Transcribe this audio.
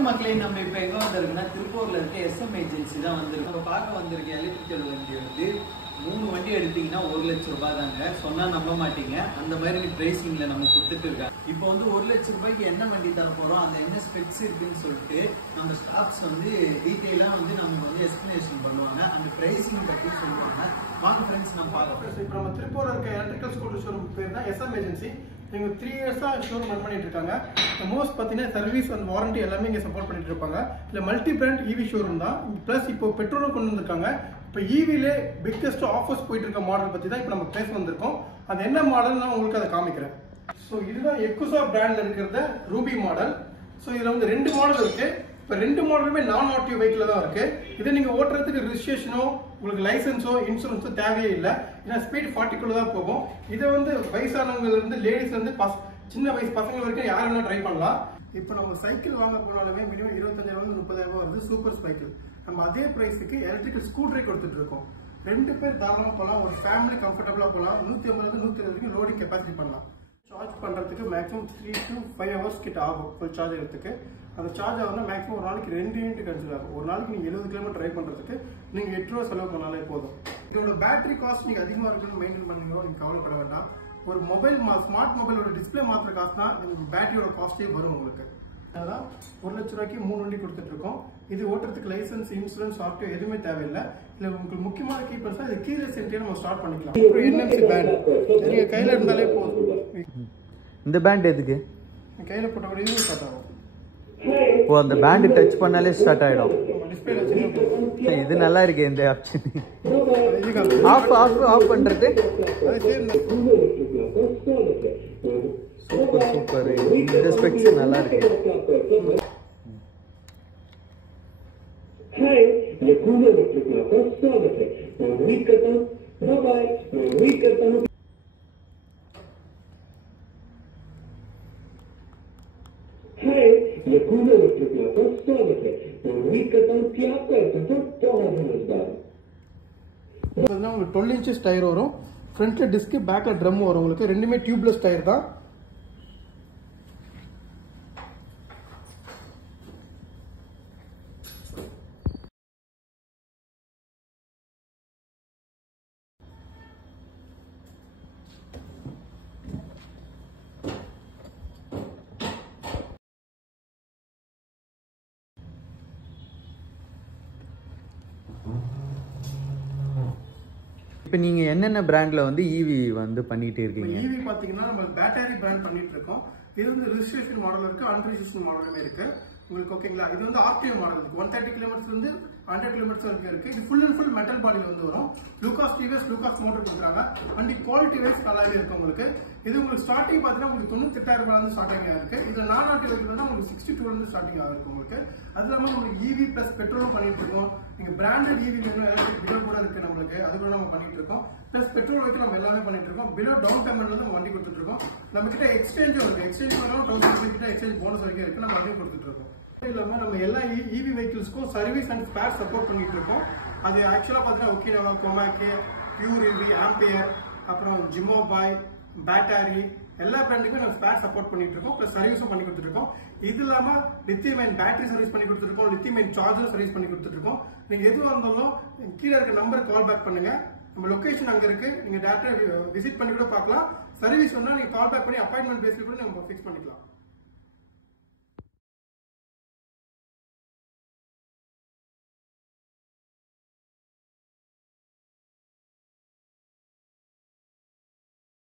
வணக்கம் மக்களே, நம்ம இப்ப எங்க வந்திருக்குன்னா திருப்பூர்ல இருக்க SM ஏஜென்சி தான் வந்திருக்கு. நம்ம பார்க்க வந்திருக்க எலக்ட்ரிக்கல் வண்டி வந்து 3 வண்டி எடுத்தீங்கன்னா 1 லட்சம் ரூபாய் தாங்க. சொன்னா நம்ப மாட்டீங்க, அந்த மாதிரி பிரைசிங்ல நம்ம கொடுத்துட்டு இருக்கோம். இப்போ வந்து 1 லட்சம் ரூபாய்க்கு என்ன வண்டி தர போறோம், அந்த என்ன ஸ்பெக்ஸ் இருக்குன்னு சொல்லிட்டு நம்ம ஸ்டாஃப்ஸ் வந்து டீட்டெயிலா வந்து நமக்கு வந்து எக்ஸ்பிளனேஷன் பண்ணுவாங்க, அந்த பிரைசிங் பத்தி சொல்லுவாங்க. வாங்க ஃப்ரெண்ட்ஸ் நம்ம பார்க்கலாம். இப்போ நம்ம திருப்பூர்ல இருக்க எலக்ட்ரிக்கல் ஸ்கூட்டர் ஷோரூம் பேர் தான் SM ஏஜென்சி. இவங்க 3 இயர்ஸா ஷோரூம் ரன் பண்ணிட்டு இருக்காங்க. மோஸ்ட் பார்த்தீங்கன்னா சர்வீஸ் அண்ட் வாரண்டி எல்லாமே இங்கே சப்போர்ட் பண்ணிட்டு இருப்பாங்க. இல்லை மல்டி பிராண்ட் EV ஷோரூம் தான். ப்ளஸ் இப்போ பெட்ரோலும் கொண்டு வந்திருக்காங்க. இப்போ EVலே பிக்கஸ்ட் ஆஃபர்ஸ் போயிட்டு இருக்க மாடல் பற்றி தான் இப்போ நம்ம பேச வந்திருக்கோம். அது என்ன மாடல் நான் உங்களுக்கு அதை காமிக்கிறேன். ஸோ இதுதான் எக்குசா பிராண்ட்ல இருக்கிறத ரூபி மாடல். ஸோ இதில் வந்து 2 மாடல் இருக்கு. இப்போ 2 மாடலுமே நான் ஆக்டிவ் வெஹிக்கிள் தான் இருக்கு. இதை நீங்க ஓட்டுறதுக்கு ரிஜிஸ்ட்ரேஷனோ உங்களுக்கு லைசன்ஸோ இன்சூரன்ஸோ தேவையே இல்லை. ஏன்னா ஸ்பீட் 40 தான் போகும். இதை வந்து வயசானவங்க இருந்து லேடிஸ்ல இருந்து சின்ன வயசு பசங்க வரைக்கும் யார் வேணா ட்ரை பண்ணலாம். இப்போ நம்ம சைக்கிள் வாங்க போனாலுமே மினிமம் 25,000 30,000 வருது சூப்பர் சைக்கிள். நம்ம அதே பிரைஸுக்கு எலக்ட்ரிக்கல் ஸ்கூட்டரே கொடுத்துட்டு இருக்கோம். 2 பேர் தாராளமாக போகலாம், ஒரு ஃபேமிலி கம்ஃபர்டபுளா போகலாம். 150 120 வரைக்கும் லோடிங் கெப்பாசிட்டி பண்ணலாம். சார்ஜ் பண்றதுக்கு மேக்ஸிமம் 3 to 5 hours கிட்ட ஆகும் ஃபுல் சார்ஜ் எடுத்துக்கு. அந்த சார்ஜ் ஆகுனா மேக்ஸிமம் ஒரு நாளைக்கு 2 யூனிட் கன்சிடர் ஆகும். ஒரு நாளைக்கு நீங்க 70 கிலோமீட்டர் ட்ரைவ் பண்றதுக்கு நீங்க 8 ரூபா செலவு பண்ணாலே போதும். இதோட பேட்டரி காஸ்ட் நீங்க அதிகமா இருக்குன்னு மெயின்டைன் பண்ணீங்களோ நீங்க கவலைப்பட வேண்டாம். ஒரு மொபைல் ஸ்மார்ட் மொபைலோட டிஸ்பிளே மாத்திர காசு தான் பேட்டரியோட காஸ்டே வரும் உங்களுக்கு. அதான் 1 லட்சம் ரூபாய்க்கு 3 வண்டி கொடுத்துட்டு இருக்கோம். இது ஓட்டுறதுக்கு லைசன்ஸ் இன்சூரன்ஸ் சாஃப்ட்வேர் எதுவுமே தேவையில்லை. இல்லை உங்களுக்கு முக்கியமான கீ பர்சா இது கீழே சென்டே நம்ம ஸ்டார்ட் பண்ணிக்கலாம். அப்புறம் NMC பேண்ட் நீங்க கையில இருந்தாலே போதும். இந்த பேண்ட் எதுக்கு கையில போட்ட கூட இது ஸ்டார்ட் ஆகும். ஓ, அந்த பேண்ட் டச் பண்ணாலே ஸ்டார்ட் ஆயிடும். டிஸ்பிளேல வச்சிருக்கோம். இது நல்லா இருக்கு இந்த ஆப்ஷன். ஆஃப் பண்றது சூப்பர் சூப்பர். இந்த ஸ்பெக்ஸ் நல்லா இருக்கு. हाय, ये कूलर इलेक्ट्रिक का स्वागत है। मैं उम्मीद करता हूँ बाय मैं उम्मीद करता हूँ हाय, ये कूलर इलेक्ट्रिक का स्वागत है। मैं उम्मीद करता हूँ कि आपका एपिसोड बहुत मजेदार है। உங்களுக்கு 12 inches டயர் வரும். ஃப்ரண்ட்ல டிஸ்க், பேக்ல ட்ரம் வரும். உங்களுக்கு ரெண்டுமே டியூப்லெஸ் டயர் தான். இப்போ நீங்க என்னென்ன பிராண்ட்ல வந்து EV வந்து பண்ணிட்டு இருக்கீங்க? EV பாத்தீங்கன்னா நம்ம பேட்டரி பிராண்ட் பண்ணிட்டு இருக்கோம். இது வந்து ரிஜிஸ்ட்ரேஷன் மாடல் இருக்கு, அன்ரிஜிஸ்ட்ரேஷன் மாடலுமே இருக்கு உங்களுக்கு. ஓகேங்களா? இது வந்து RTO மாடல் இருக்கு. 130 கிலோமீட்டர்ஸ் இருந்து 100 கிலோமீட்டர்ஸ் வரைக்கும் இருக்கு. இது ஃபுல் அண்ட் ஃபுல் மெட்டல் பாடியில வந்து வரும். லூகாஸ் டிவிஎஸ் லூகாஸ் மோட்டர் கொடுக்குறாங்க. வண்டி குவாலிட்டி வைஸ் நல்லாவே இருக்கு உங்களுக்கு. இது உங்களுக்கு ஸ்டார்டிங் பாத்தீங்கன்னா உங்களுக்கு 98,000 ரூபாய் வந்து ஸ்டார்டிங் இருக்கு. இது நான் ஆக்டிவ் வெஹிக்கிள் தான் உங்களுக்கு 62 இருந்து ஸ்டார்டிங் ஆகும் உங்களுக்கு. அது இல்லாம உங்களுக்கு EV பிளஸ் பெட்ரோலும் பண்ணிட்டு இருக்கோம். நீங்க பிராண்டட் EV வேணும், எலக்ட்ரிக் பிலோ கூட இருக்கு நம்மளுக்கு, அது கூட நம்ம பண்ணிட்டு இருக்கோம். பிளஸ் பெட்ரோல் வைக்க நம்ம எல்லாமே பண்ணிட்டு இருக்கோம். பிலோ டவுன் பேமெண்ட்ல இருந்து நம்ம வண்டி கொடுத்துட்டு இருக்கோம். நம்ம கிட்ட எக்ஸ்சேஞ்சும் இருக்கு. எக்ஸ்சேஞ்ச் பண்ணாலும் 1000 கிட்ட எக்ஸ்சேஞ்ச் போனஸ் வரைக்கும் இருக்கு. நம்ம அதையும் கொடுத்துட்டு இருக்கோம். இல்லாம நம்ம எல்லா EV வெஹிக்கிள்ஸ்க்கும் சர்வீஸ் அண்ட் ஸ்பேர் சப்போர்ட் பண்ணிட்டு இருக்கோம். அது ஆக்சுவலா பாத்தீங்கன்னா Okinawa, Komaki, pure EV, Ampere, அப்புறம் ஜிமோபாய், பேட்டரி எல்லா பிராண்டுக்கும் நம்ம ஸ்பேர் சப்போர்ட் பண்ணிட்டு இருக்கோம். பிளஸ் சர்வீஸும் பண்ணி கொடுத்துருக்கோம். இது இல்லாம லித்தியம் அயன் பேட்டரி சர்வீஸ் பண்ணி கொடுத்துருக்கோம். லித்தியம் அயன் சார்ஜர் சர்வீஸ் பண்ணி கொடுத்துருக்கோம். நீங்க எதுவாக இருந்தாலும் கீழே இருக்க நம்பருக்கு கால் பேக் பண்ணுங்க. நம்ம லொகேஷன் அங்க இருக்கு. நீங்க டேரக்டா விசிட் பண்ணி கூட பார்க்கலாம். சர்வீஸ் வேணா நீங்க கால் பேக் பண்ணி அப்பாயின்மெண்ட் பேசி கூட நம்ம ஃபிக்ஸ் பண்ணிக்கலாம்.